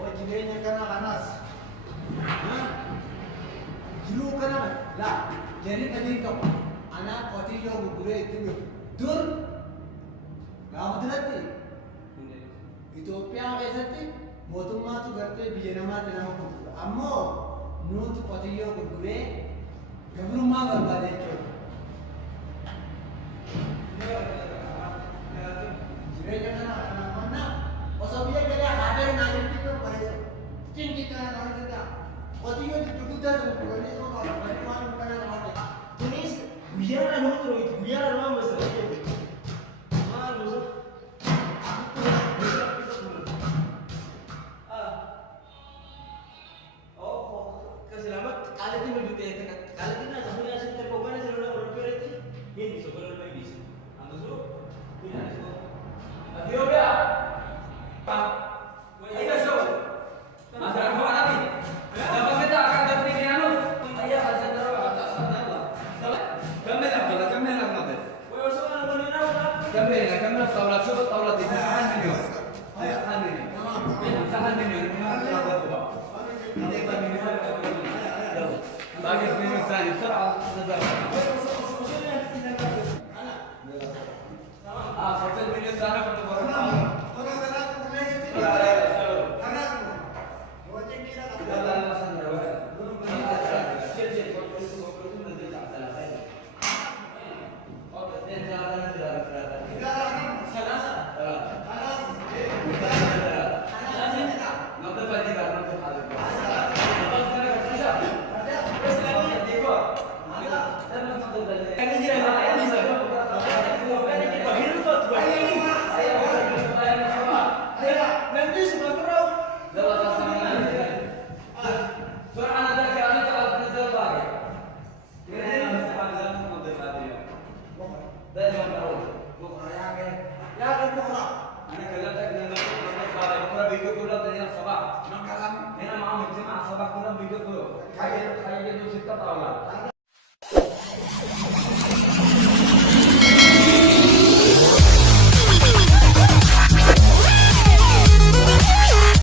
Oh jireenya kana kanas. Jiru kana la jadi tadi kau anak kotiyo gugure itu dur gaaf dilatti Itoophiyaa keessatti mootummaatu gartee biyya namaatti nama gurgura ammoo nuutu qotiyyoo gurguree gabrummaa barbaade jechuudha. Jireenya kana kanaa osoo biyya galee haadha naa jirti yoo bareessa cinqii kana nama danda'a qotiyyoo jiddu guddaa sana gurguranii soo qabatanii waan kana namaa ta'e kunis guyyaa dhala nama ture guyyaa dhala nama masala jedhu maal musa